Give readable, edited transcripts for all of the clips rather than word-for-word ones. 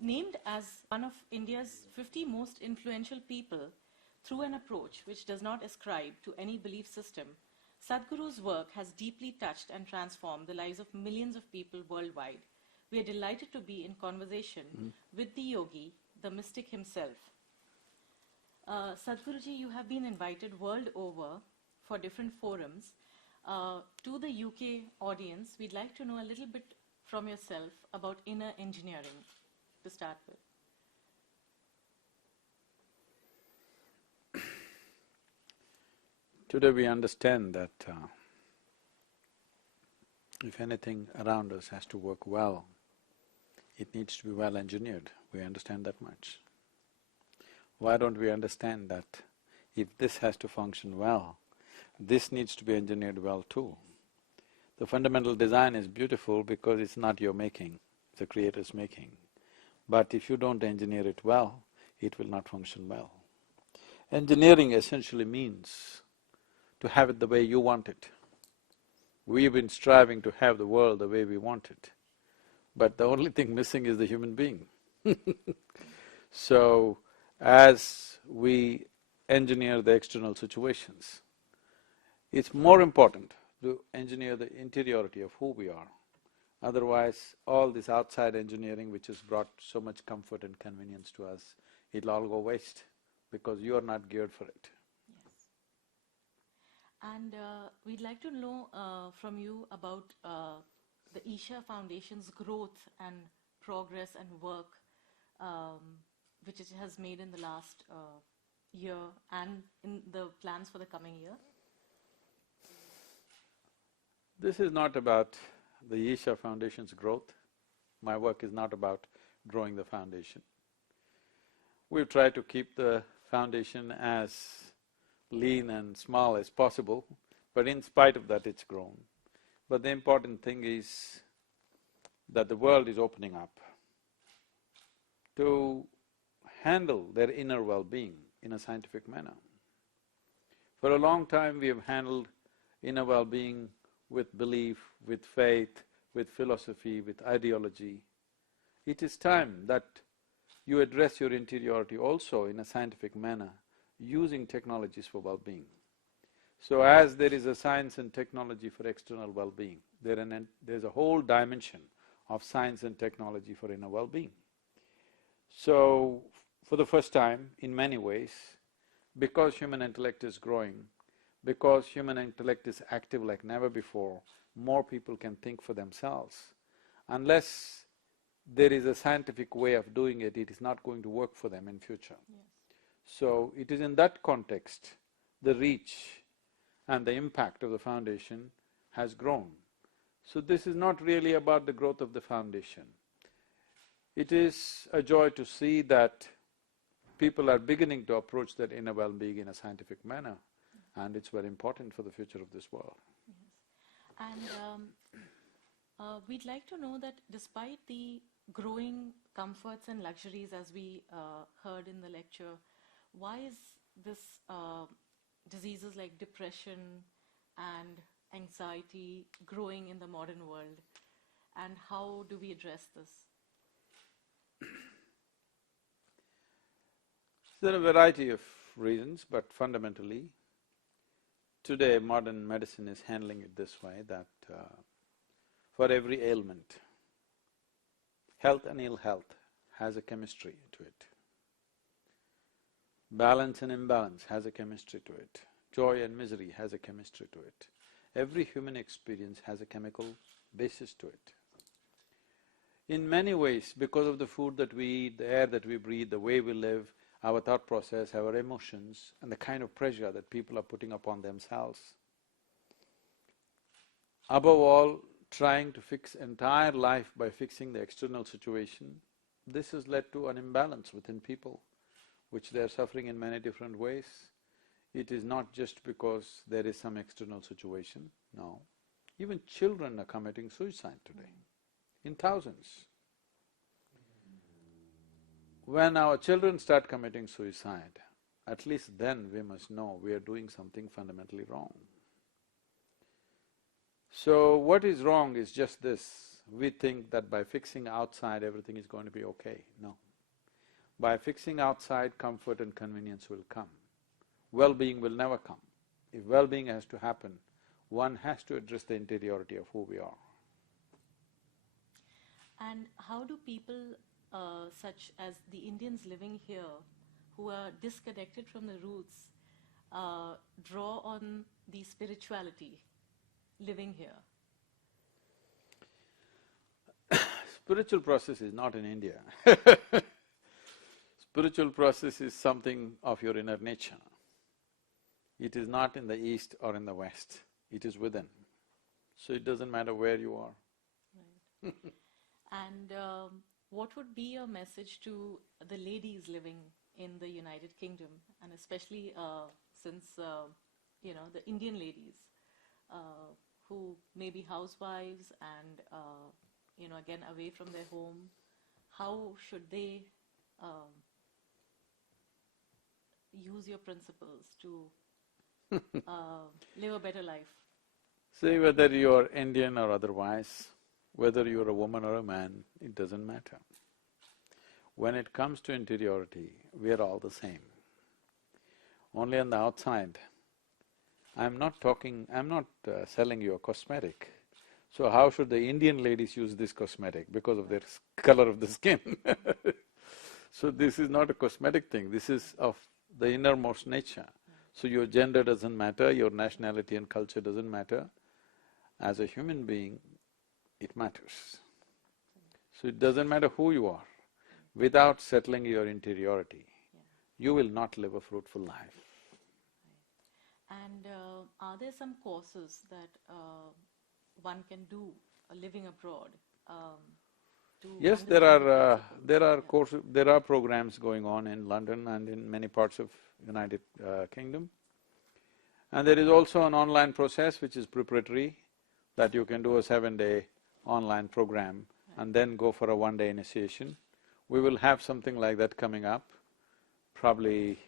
Named as one of India's 50 most influential people through an approach which does not ascribe to any belief system, Sadhguru's work has deeply touched and transformed the lives of millions of people worldwide. We are delighted to be in conversation with the yogi, the mystic himself. Sadhguruji, you have been invited world over for different forums. To the UK audience, we'd like to know a little bit from yourself about inner engineering to start with. Today we understand that if anything around us has to work well, it needs to be well engineered. We understand that much. Why don't we understand that if this has to function well, this needs to be engineered well too? The fundamental design is beautiful because it's not your making, it's the Creator's making. But if you don't engineer it well, it will not function well. Engineering essentially means to have it the way you want it. We've been striving to have the world the way we want it, but the only thing missing is the human being. So, as we engineer the external situations, it's more important to engineer the interiority of who we are. Otherwise, all this outside engineering which has brought so much comfort and convenience to us, it'll all go waste because you are not geared for it. Yes. And we'd like to know from you about the Isha Foundation's growth and progress and work which it has made in the last year and in the plans for the coming year. This is not about the Isha Foundation's growth. My work is not about growing the foundation. We've tried to keep the foundation as lean and small as possible, but in spite of that it's grown. But the important thing is that the world is opening up to handle their inner well-being in a scientific manner. For a long time we have handled inner well-being with belief, with faith, with philosophy, with ideology. It is time that you address your interiority also in a scientific manner, using technologies for well-being. So as there is a science and technology for external well-being, there's a whole dimension of science and technology for inner well-being. So, for the first time, in many ways, because human intellect is growing, because human intellect is active like never before, more people can think for themselves. Unless there is a scientific way of doing it, it is not going to work for them in future. Yes. So, it is in that context, the reach and the impact of the foundation has grown. So, this is not really about the growth of the foundation. It is a joy to see that people are beginning to approach their inner well-being in a scientific manner, and it's very important for the future of this world. Yes. And we'd like to know that despite the growing comforts and luxuries as we heard in the lecture, why is this diseases like depression and anxiety growing in the modern world, and how do we address this? There are a variety of reasons, but fundamentally, today modern medicine is handling it this way that for every ailment, health and ill health has a chemistry to it. Balance and imbalance has a chemistry to it. Joy and misery has a chemistry to it. Every human experience has a chemical basis to it. In many ways, because of the food that we eat, the air that we breathe, the way we live, our thought process, our emotions, and the kind of pressure that people are putting upon themselves, above all, trying to fix entire life by fixing the external situation, this has led to an imbalance within people, which they are suffering in many different ways. It is not just because there is some external situation, no. Even children are committing suicide today, in thousands. When our children start committing suicide, at least then we must know we are doing something fundamentally wrong. So what is wrong is just this, we think that by fixing outside everything is going to be okay. No. By fixing outside, comfort and convenience will come. Well-being will never come. If well-being has to happen, one has to address the interiority of who we are. And how do people such as the Indians living here, who are disconnected from the roots, draw on the spirituality living here? Spiritual process is not in India. Spiritual process is something of your inner nature. It is not in the East or in the West, it is within. So it doesn't matter where you are. Right. And what would be your message to the ladies living in the United Kingdom, and especially since, the Indian ladies who may be housewives and, again away from their home, how should they use your principles to live a better life? See, whether you're Indian or otherwise, whether you're a woman or a man, it doesn't matter. When it comes to interiority, we're all the same. Only on the outside, I'm not selling you a cosmetic. So how should the Indian ladies use this cosmetic? Because of their color of the skin. So this is not a cosmetic thing, this is of the innermost nature. So your gender doesn't matter, your nationality and culture doesn't matter. As a human being, it matters. So it doesn't matter who you are, without settling your interiority, you will not live a fruitful life. And are there some courses that one can do living abroad? Yes, there are courses, there are programs going on in London and in many parts of United Kingdom. And there is also an online process which is preparatory, that you can do a 7-day online program and then go for a 1-day initiation. We will have something like that coming up, probably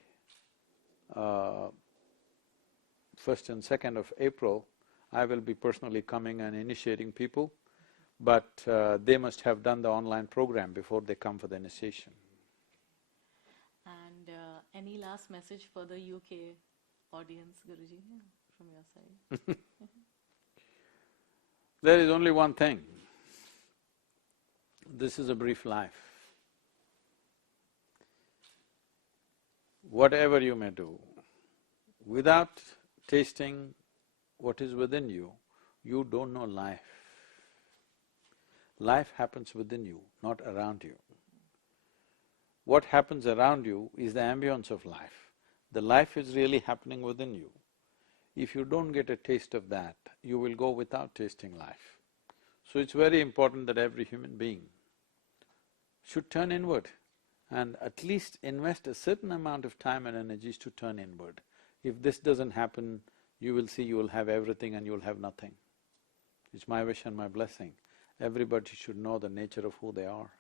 1st and 2nd of April. I will be personally coming and initiating people, but they must have done the online program before they come for the initiation. And any last message for the UK audience, Guruji, from your side? There is only one thing. This is a brief life. Whatever you may do, without tasting what is within you, you don't know life. Life happens within you, not around you. What happens around you is the ambience of life. The life is really happening within you. If you don't get a taste of that, you will go without tasting life. So it's very important that every human being should turn inward and at least invest a certain amount of time and energies to turn inward. If this doesn't happen, you will see you will have everything and you will have nothing. It's my wish and my blessing. Everybody should know the nature of who they are.